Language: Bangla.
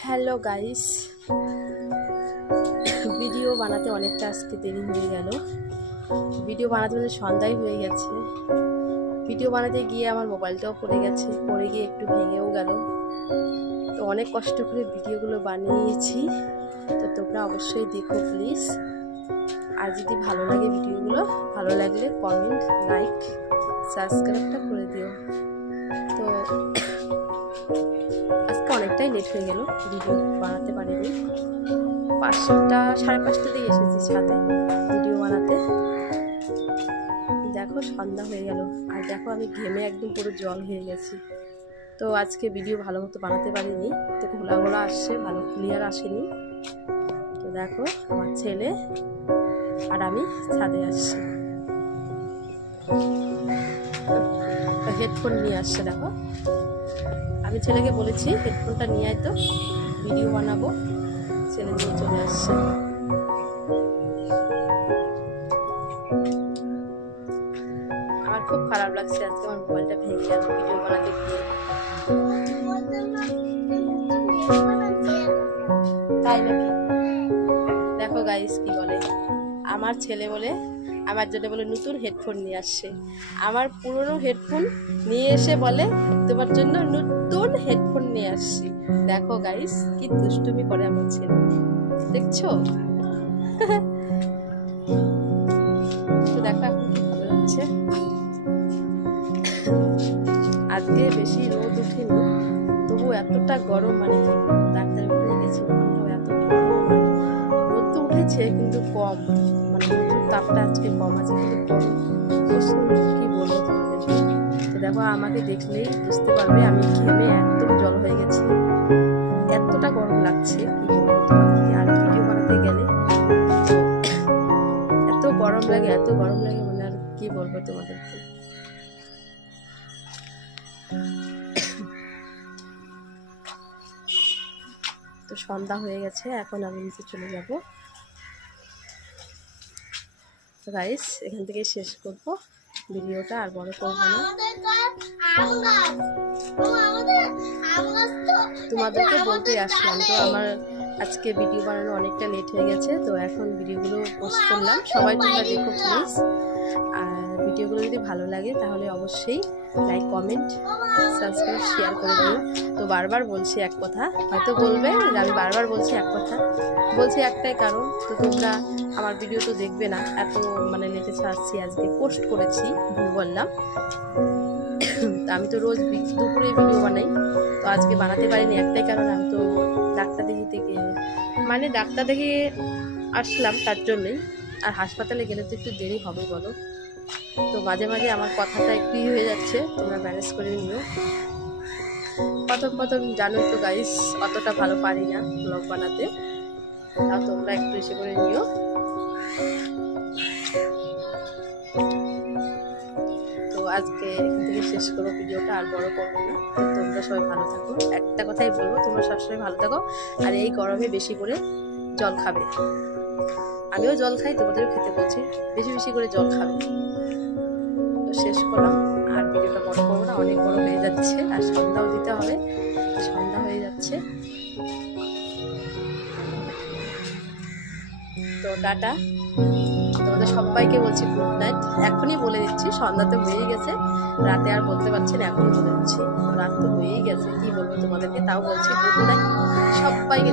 হ্যালো গাইস, ভিডিও বানাতে অনেকটা আজকে দেরি হয়ে গেল। ভিডিও বানাতে সন্ধ্যায় হয়ে গেছে। ভিডিও বানাতে গিয়ে আমার মোবাইলটাও পড়ে গেছে, পড়ে গিয়ে একটু ভেঙেও গেল। তো অনেক কষ্ট করে ভিডিওগুলো বানিয়েছি, তো তোমরা অবশ্যই দেখো প্লিজ। আর যদি ভালো লাগে ভিডিওগুলো, ভালো লাগলে কমেন্ট, লাইক, সাবস্ক্রাইবটা করে দিও। তো আজকে অনেকটাই লেট হয়ে গেল, ভিডিও বানাতে পারিনি। 5টা, 5:30 এসেছি ছাদে ভিডিও বানাতে। দেখো সন্ধ্যা হয়ে গেল, আর দেখো আমি ঘেমে একদম পুরো জল হয়ে গেছি। তো আজকে ভিডিও ভালো মতো বানাতে পারিনি, তো ঘোলা ঘোলা আসছে, ভালো ক্লিয়ার আসেনি। তো দেখো আমার ছেলে আর আমি ছাদে আসছি, হেডফোন নিয়ে আসছে। দেখো আমি ছেলেকে বলেছি হেডফোনটা নিয়ে আয়, তো ভিডিও বানাবো। ছেলে নিয়ে চলে আসছে। আমার খুব খারাপ লাগছে, আজকে আমার মোবাইলটা ভেঙে গেল ভিডিও বানাতে গিয়ে। তাই নাকি? দেখো গাইস কি বলে, আমার ছেলে বলে আমার জন্য বলে নতুন হেডফোন নিয়ে আসছে। আমার পুরনো হেডফোন নিয়ে এসে বলে তোমার জন্য নতুন হেডফোন নিয়ে আসছি। দেখো গাইস কি দুষ্টুমি করে আমার ছেলে, দেখছো? তো দেখো এখন কি ভালো লাগছে। আজকে বেশি রোদ উঠেনি, তবু এতটা গরম, মানে কি ডাক্তারের ওখানে গেছি, ওখানটাও এত গরম। রোদ তো উঠেছে কিন্তু কম, মানে তাপটা আজকে কম আছে, কিন্তু গরম প্রচুর। কি বলবো তোমাদেরকে। তো দেখো আমাকে দেখলেই বুঝতে পারবে আমি ঘেমে একদম জল হয়ে গেছি, এতটা গরম লাগছে। কি বলবো তোমাদেরকে। আর ভিডিও বানাতে গেলে এত গরম লাগে, এত গরম লাগে, মানে আর কি বলবো তোমাদেরকে। তো সন্ধ্যা হয়ে গেছে, এখন আমি নিচে চলে যাব। তো গাইস এখান থেকে শেষ করব ভিডিওটা, আর বড় করব না। তোমাদেরকে বলতেই আসলাম, তো আমার আজকে ভিডিও বানানো অনেকটা লেট হয়ে গেছে। তো এখন ভিডিওগুলো পোস্ট করলাম, সবাই তোমরা দেখো প্লিজ। আর ভিডিওগুলো যদি ভালো লাগে তাহলে অবশ্যই লাইক, কমেন্ট, সাবস্ক্রাইব, শেয়ার করে দিও। তো বারবার বলছি এক কথা, হয়তো বলবে যে আমি বারবার বলছি এক কথা, বলছি একটাই কারণ, তো তোমরা আমার ভিডিও তো দেখবে না, এত মানে লেটে ছাড়ছি, আজকে পোস্ট করেছি, ভুল বললাম। আমি তো রোজ দুপুরে ভিডিও বানাই, তো আজকে বানাতে পারিনি একটাই কারণ, আমি তো ডাক্তার দেখিয়ে আসলাম, তার জন্যই। আর হাসপাতালে গেলে তো একটু দেরি হবে বলো। তো মাঝে মাঝে আমার কথাটা একটু হয়ে যাচ্ছে, তোমরা ম্যানেজ করে নিও। প্রথম জানোই তো গাইস, অতটা ভালো পারি না ব্লগ বানাতে, তাও তোমরা একটু এসে করে নিও। তো আজকে এখান থেকে শেষ করবো ভিডিওটা, আর বড় করবো না। তো তোমরা সবাই ভালো থাকো, একটা কথাই বলবো, তোমরা সবসময় ভালো থাকো। আর এই গরমে বেশি করে জল খাবে, আমিও জল খাই, তোমাদেরও খেতে বলছি, বেশি বেশি করে জল খাবে। তো শেষ করলাম, আর ভিডিওটা বড় করবো না, অনেক বড় হয়ে যাচ্ছে, আর সন্ধ্যাও দিতে হবে, সন্ধ্যা হয়ে যাচ্ছে। তো টাটা, তোমাদের সবাইকে বলছি গুড নাইট। এখনই বলে দিচ্ছি, সন্ধ্যা তো হয়েই গেছে, রাতে আর বলতে পারছি না, এখনই বলে দিচ্ছি, রাত তো হয়েই গেছে, কি বলবো তোমাদেরকে, তাও বলছি গুড নাইট সবাইকে।